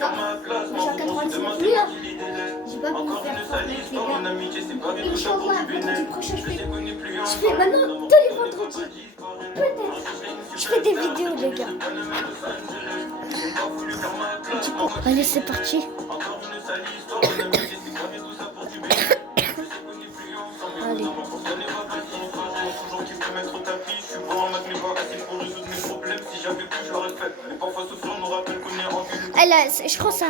gars. Moi, j'ai 99 000. J'ai pas pu faire Fortnite, les gars. Inch'Allah, vendredi prochain, je fais maintenant tous les vendredis. Peut-être. Je fais des vidéos, les gars. Du coup, allez, c'est parti. Allez. Je crois ça.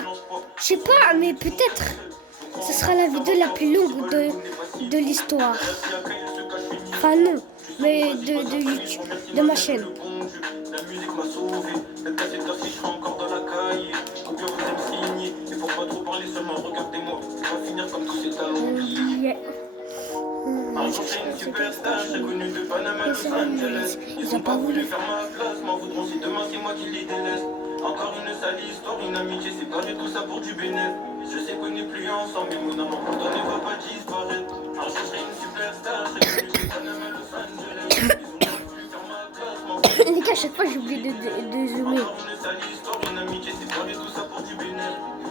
Je sais pas, mais peut-être ce sera la vidéo la plus longue de l'histoire. Enfin non, mais de YouTube, de ma chaîne. Ils ont pas voulu. Encore une sale histoire, une amitié séparée, tout ça pour du bénéfice. Je sais qu'on n'est plus ensemble, mais mon amour pour toi ne va pas disparaître. Alors je serai une superstar, je serai connu, je Panama, Los Angeles. Ils ont plus faire ma place. Les gars, à chaque fois j'oublie de zoomer. Encore une sale histoire, une amitié séparée, tout ça pour du bénéfice.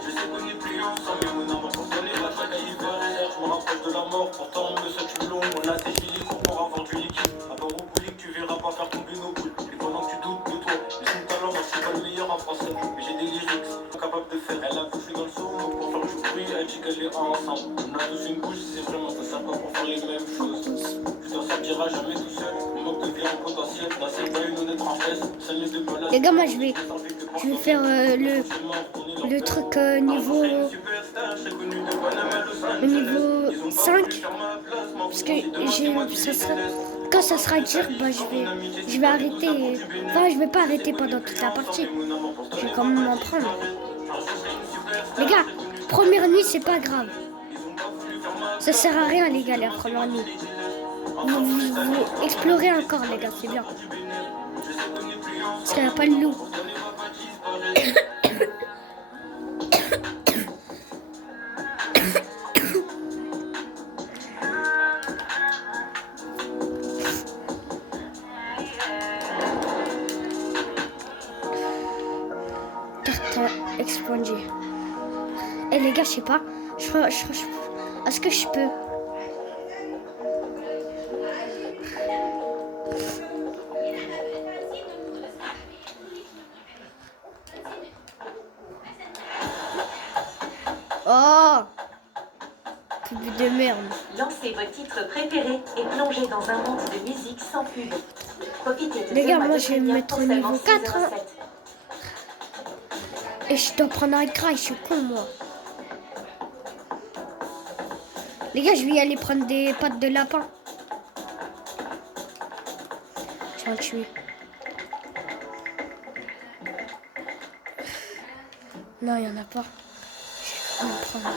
Je sais qu'on n'est plus ensemble, mais mon amour pour toi ne va pas disparaître. Je me rapproche de la mort, pourtant on me souhaite une longue. On a séché les cours pour avoir du liquide. À part au boulique, tu verras pas faire tomber nos boules. Et pendant que tu doutes de toi, j'ai son talent, moi je suis pas le meilleur en français. Mais j'ai des lyrics capables de faire. Elle a bouffé dans le saumon pour faire du bruit, elle dit qu'elle est ensemble. On a tous une bouche, c'est vraiment ça sympa pour faire les mêmes choses. Je t'en sortira jamais tout seul. On manque de bien en potentiel. Non, c'est pas une honnête française. Celle de pas la. Les gars, moi je vais faire le truc niveau 5 parce que quand ça sera dur, bah, je vais arrêter. Enfin, je vais pas arrêter pendant toute la partie. Je vais quand même en prendre. Les gars, première nuit, c'est pas grave. Ça sert à rien, les gars, la première nuit. Vous explorez encore, les gars, c'est bien. Parce qu'il n'y a pas de loup. Carte expandée. Eh les gars, je sais pas. Est-ce que je peux? Oh, pub de merde. Lancez vos titres préférés et plongez dans un monde de musique sans pub. Profitez de Les gars, moi je vais me mettre au niveau 4. Hein. Et je dois prendre un gras, je suis con moi. Les gars, je vais y aller prendre des pattes de lapin. Je vais en tuer. Non, il n'y en a pas. Je vais en prendre.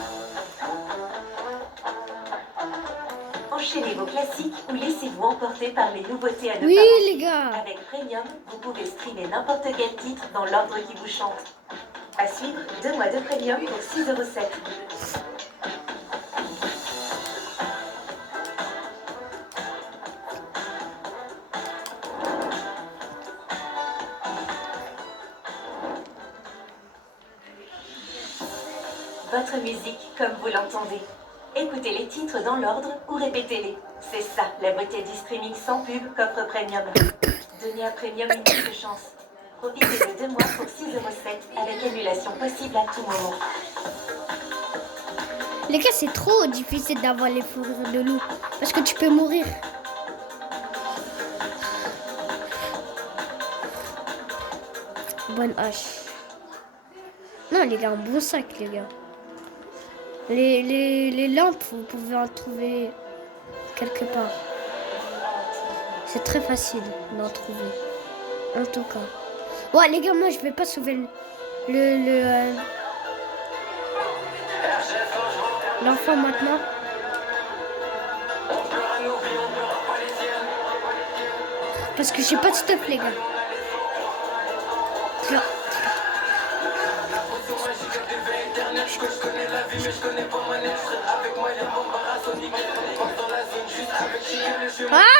Enchaînez vos classiques ou laissez-vous emporter par les nouveautés à ne Oui, pas les gars. Avec Premium, vous pouvez streamer n'importe quel titre dans l'ordre qui vous chante. À suivre, 2 mois de Premium pour 6,07 €. Votre musique comme vous l'entendez. Écoutez les titres dans l'ordre ou répétez-les. C'est ça, la beauté du streaming sans pub qu'offre Premium. Donnez à Premium une autre chance. Profitez de 2 mois pour 6,07 € avec annulation possible à tout moment. Les gars, c'est trop difficile d'avoir les fourrures de loup. Parce que tu peux mourir. Bonne hache. Non, les gars, un bon sac, les gars. Les lampes, vous pouvez en trouver quelque part. C'est très facile d'en trouver. En tout cas. Ouais, les gars, moi, je vais pas sauver l'enfant maintenant. Parce que j'ai pas de stuff, les gars. Là. Hein?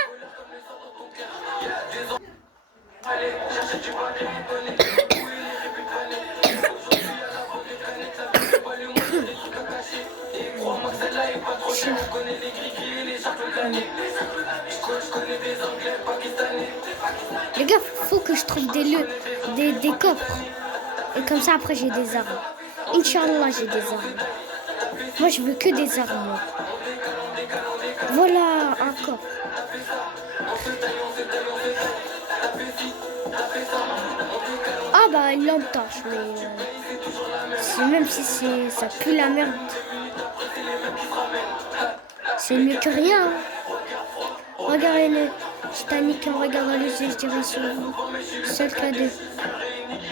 sûr. Les gars, faut que je trouve des coffres. Et comme ça, après, j'ai des armes. Inch'Allah, j'ai des armes. Moi, je veux que des armes. Voilà, un coffre. Ah bah, une lampe torche, mais même si ça pue la merde, c'est mieux que rien. Regardez le Titanic en regardant les yeux, je dirais sur vous. Seul cadeau.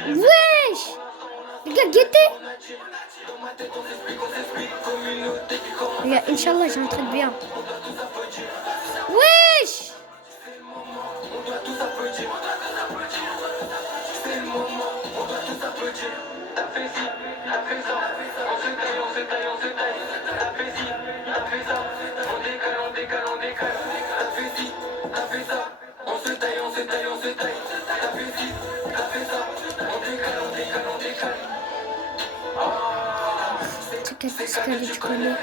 Wesh! Les gars, guettez! Les gars, Inch'Allah, j'ai un truc bien. Wesh! Qu'est-ce que tu connais?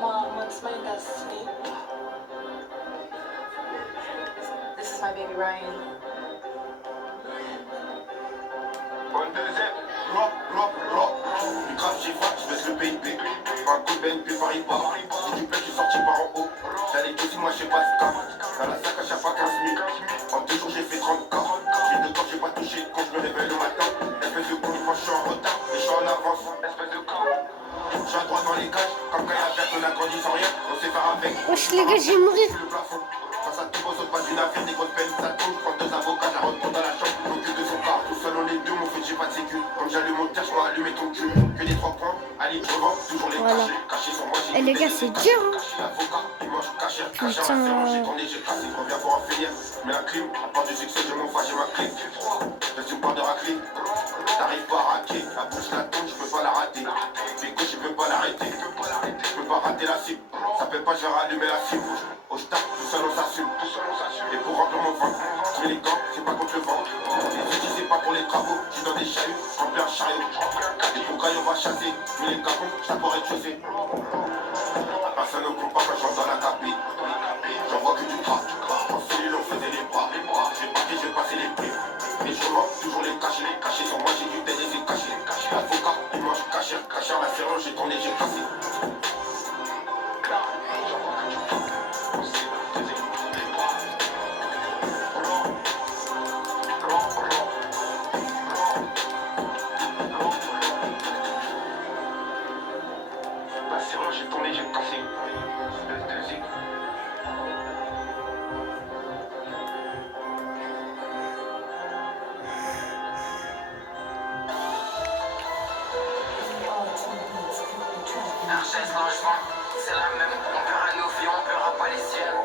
Mom, what's my destiny? This is my baby Ryan. Point deuxième, rock, rock, rock. Du grave, j'y vois, je baisse le PIB. Un coup de BNP Paribas. Si tu plais, je suis sorti par en haut. J'allais que si moi, je sais pas ce cas. Dans la sac, à chaque fois 15 000. En 2 jours, j'ai fait 30 cas. J'ai 2 temps, j'ai pas touché. Quand je me réveille le matin, espèce de con, quand je suis en retard. Et je suis en avance, espèce de con. Je suis à droite dans les cages. Comme quand y'a personne a grandi sans rien. On sait faire avec. Wesh, les gars, je vais mourir. Le plafond. Quand ça tombe, on saute pas d'une affaire, des grosses peines, ça tombe. Je prends 2 avocats, je la retourne dans la chambre. M'occupe de son corps, tout seul on est deux, mon fait, j'ai pas de sécu. Comme j'allume mon terre, je dois allumer ton cul. Que des 3 points, allez, je revends, toujours les Voilà. cachés sur moi. Eh les gars, c'est dur, hein. L'avocat, il mange caché, Putain. caché, j'ai tourné, j'ai cassé, je reviens pour en finir. Mais un crime, à part du succès, je m'en fâche, j'ai ma clé. Je suis pas de raclée, t'arrives pas à raquer. La bouche, la tombe, je peux pas la rater. Les gauches, je peux pas l'arrêter. Je peux pas rater la cible. Ça fait pas, j'ai rallumé la cible. Au stade, tout seul on s'assume. Et pour remplir mon ventre, je mets les gants, c'est pas contre le vent. Les outils, c'est pas pour les travaux. Je suis dans des chariots, je remplis un chariot. Et pour graille, on va chasser. Mais les gars, ça pourrait te chasser. Personne ne comprend pas quand je rentre dans la tapis. J'en vois que du gras. En cellule, on faisait les bras. J'ai parti, j'ai passé les prix. Mais je mens, toujours les cachés. Sur moi, j'ai du tête et c'est caché. L'avocat, il mange caché. Caché à la serrure, j'ai tourné, j'ai cassé. La serrure, j'ai tourné, j'ai cassé. Espèce de zig. Richesse, logement, c'est la même. On paiera nos vies, on paiera pas les siennes.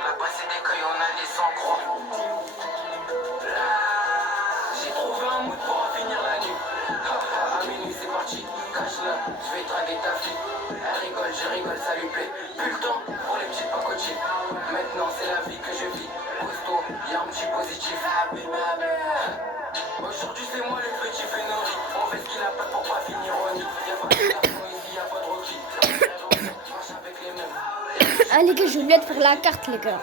Là-bas, c'est des cueils, on a les sans croix. Là, j'ai trouvé un mood pour en finir la nuit. À minuit, c'est parti. Cache-la, je vais draguer ta fille. Elle rigole, je rigole, ça lui plaît. Plus le temps pour les petites pacotines. Maintenant, c'est la vie que je vis. Costaud, y'a un petit positif. Aujourd'hui, c'est moi le petit Fénori. On fait ce qu'il a pas pour pas finir au nid. Y'a pas de garçon ici, y'a pas de Rocky. Je marche avec les mêmes. Ah les gars, je viens de faire la carte, les gars.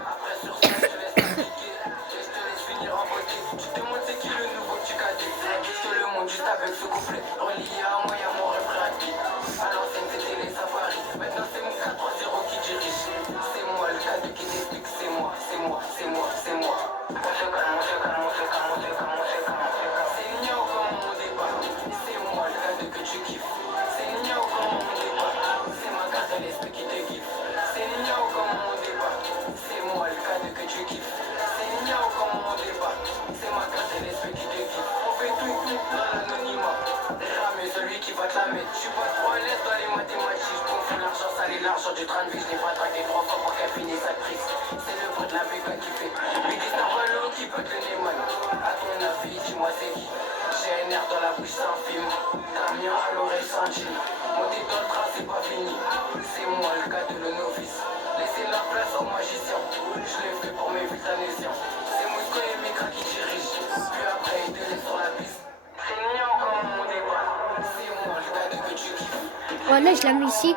Après sur ça, je te laisse appliquer. Et je te laisse finir en beauté. Tu te demandes c'est qui le nouveau petit cadet. Qu'est-ce que le monde juste avec ce couplet. Relié à moi, y'a mon refrain acquis. À l'ancienne, c'était les safaris. Maintenant, c'est mon 4-3-0 qui dirige. C'est moi le cadet qui t'explique. C'est moi, c'est moi, c'est moi, c'est moi. On se calme, on se calme, on se calme, on se calme, on se calme, on se calme. C'est Niao comme mon débat. C'est moi le cadet que tu kiffes. C'est Niao comme mon débat. C'est ma carte à l'esprit qui te kiffe. C'est Niao comme mon débat. C'est moi le cadet que tu kiffes. C'est Niao comme mon débat. C'est ma carte à l'esprit qui te kiffe. On fait tout dans l'anonymat. Jamais celui qui va te la mettre. Je suis pas trop à l'aise dans les mathématiques. On fait l'argent, ça l'argent du train de vie. Je n'ai pas traqué 3 fois pour qu'elle finisse sa prise. C'est le bruit de la bécane qui fait. verse au magicien. Je l'ai fait pour mes vitanésiens. C'est Moscou et Mika qui dirigent. Puis après, ils te laissent sur la piste. C'est mignon comme mon débat. C'est moi le gars que tu kiffes. Bon, là, je la mets ici.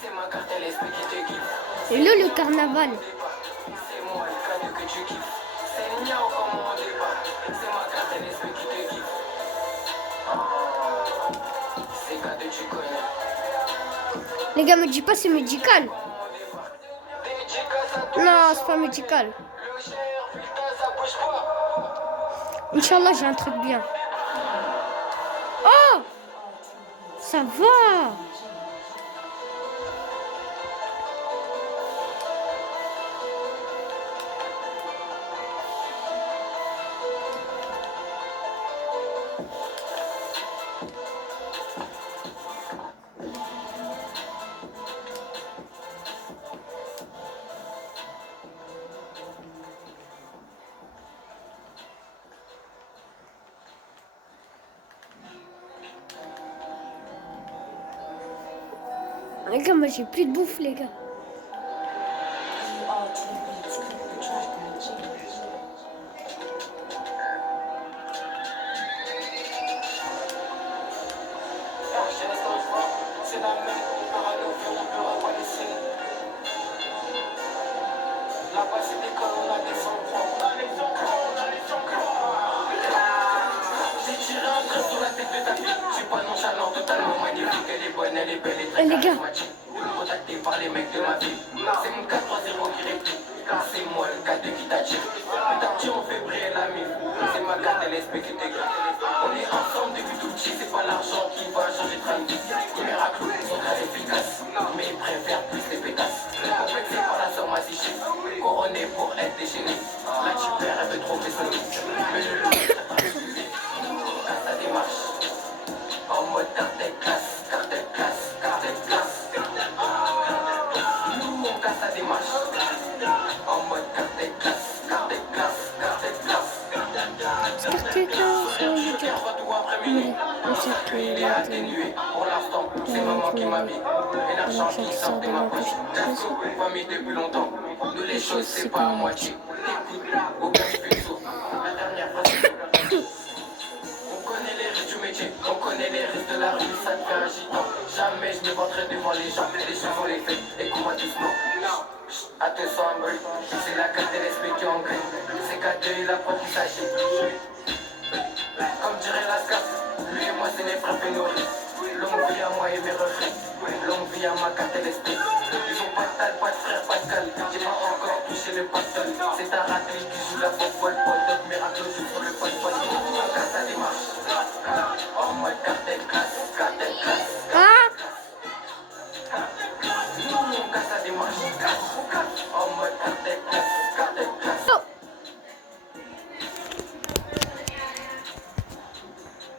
C'est ma carte LSP qui te kiffe. Et là, le carnaval. C'est moi le cadeau que tu kiffes. C'est mignon comme mon débat. C'est ma carte LSP qui te kiffe. C'est cadeau tu connais. Les gars, me dis pas c'est médical. Dédicace à tous Non, c'est pas médical. le cher, putain ça bouge pas. Inch'Allah, j'ai un truc bien. Oh! Ça va! Les gars, moi j'ai plus de bouffe, les gars. C'est la même, parano, violent, peur, palestine. Là-bas c'est des colons, on a des j'ai tiré un trait sur la tête de ta fille. Je suis pas nonchalant, totalement magnifique. Elle est bonne, elle est belle et très Les gars. charismatique. Contacté par les mecs de ma vie. C'est mon 4-3-0 qui réplique. C'est moi le cadet qui t'attire. T'attire, on fait briller la mine. C'est ma carte LSP qui t'éclate. On est ensemble depuis tout petit, c'est pas l'argent qui va changer de vie. Les miracles sont très efficaces, mais ils préfèrent plus les pétasses. Complexé par la somme assichée, couronné pour être déchaîné. La tipère, elle veut trop faire mais le loup, à sa démarche. En mode cartel classe, cartel classe, cartel classe. Nous, on casse sa démarche. En mode cartel classe, cartel classe, cartel classe. C'était ça, je dis. Oui, on sait que Il est atténué. Pour l'instant, c'est maman qui m'habille. Et l'argent qui sort de ma poche. Jasco, famille depuis longtemps. Nous les choses, c'est pas à moitié. Écoute, au gars, je fais le saut. La dernière phrase. On connaît les risques du métier. On connaît les risques de la rue. Ça te fait agitant. Jamais je me battrai devant les gens. Les choses, on les fait. Écoute-moi doucement. Attention, Ambry. C'est la carte LSP qui en grille. C'est K2, il apprend qu'il s'agit. Comme dirait Lascar, lui et moi c'est les frères pénoris. Longue vie à moi et mes refrains. Longue vie à ma carte LSP. Ils ont pas de taille, pas de frère, pas de cal. J'ai pas encore touché le pastol. C'est ta raté qui joue la football. D'autres miracles sur le football.